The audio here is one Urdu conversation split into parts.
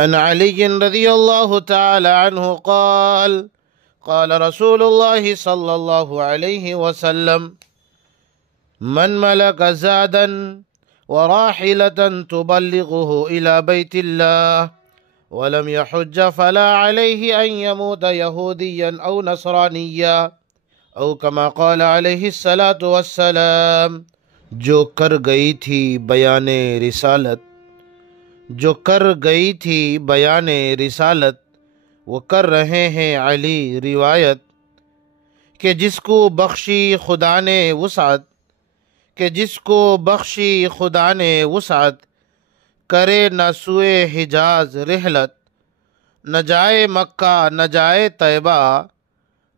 عن علي رضي الله تعالى عنه قال قال رسول الله صلى الله عليه وسلم من ملك زادا وراحلة تبلغه إلى بيت الله ولم يحج فلا عليه أن يموت يهوديا أو نصرانيا أو كما قال عليه الصلاة والسلام۔ جو کر گئی تھی بیان رسالت، جو کر گئی تھی بیان رسالت، وہ کر رہے ہیں علی روایت، کہ جس کو بخشی خدا نے وسعت، کہ جس کو بخشی خدا نے وسعت، کرے نہ سوئے حجاز رحلت، نہ جائے مکہ نہ جائے طیبہ،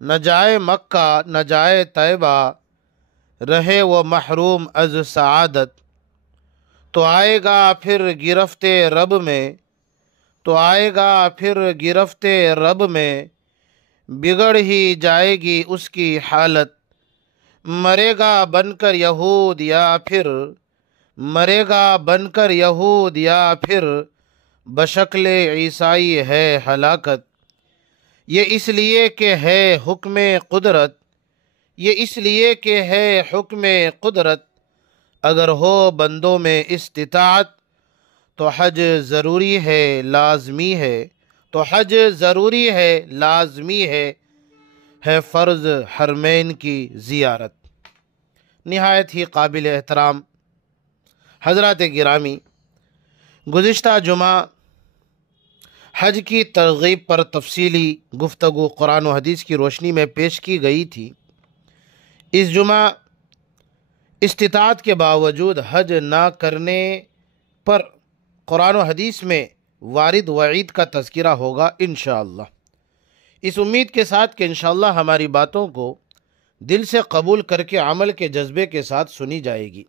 نہ جائے مکہ نہ جائے طیبہ، رہے وہ محروم از سعادت، تو آئے گا پھر گرفت رب میں، تو آئے گا پھر گرفت رب میں، بگڑ ہی جائے گی اس کی حالت، مرے گا بن کر یہود یا پھر، مرے گا بن کر یہود یا پھر، بشکل عیسائی ہے ہلاکت۔ یہ اس لیے کہ ہے حکم قدرت، یہ اس لیے کہ ہے حکم قدرت، اگر ہو بندوں میں استطاعت، تو حج ضروری ہے لازمی ہے، تو حج ضروری ہے لازمی ہے فرض حرمین کی زیارت۔ نہایت ہی قابل احترام حضرات گرامی، گزشتہ جمعہ حج کی ترغیب پر تفصیلی گفتگو قرآن و حدیث کی روشنی میں پیش کی گئی تھی۔ اس جمعہ استطاعت کے باوجود حج نہ کرنے پر قرآن و حدیث میں وارد وعید کا تذکرہ ہوگا انشاءاللہ، اس امید کے ساتھ کہ انشاءاللہ ہماری باتوں کو دل سے قبول کر کے عمل کے جذبے کے ساتھ سنی جائے گی۔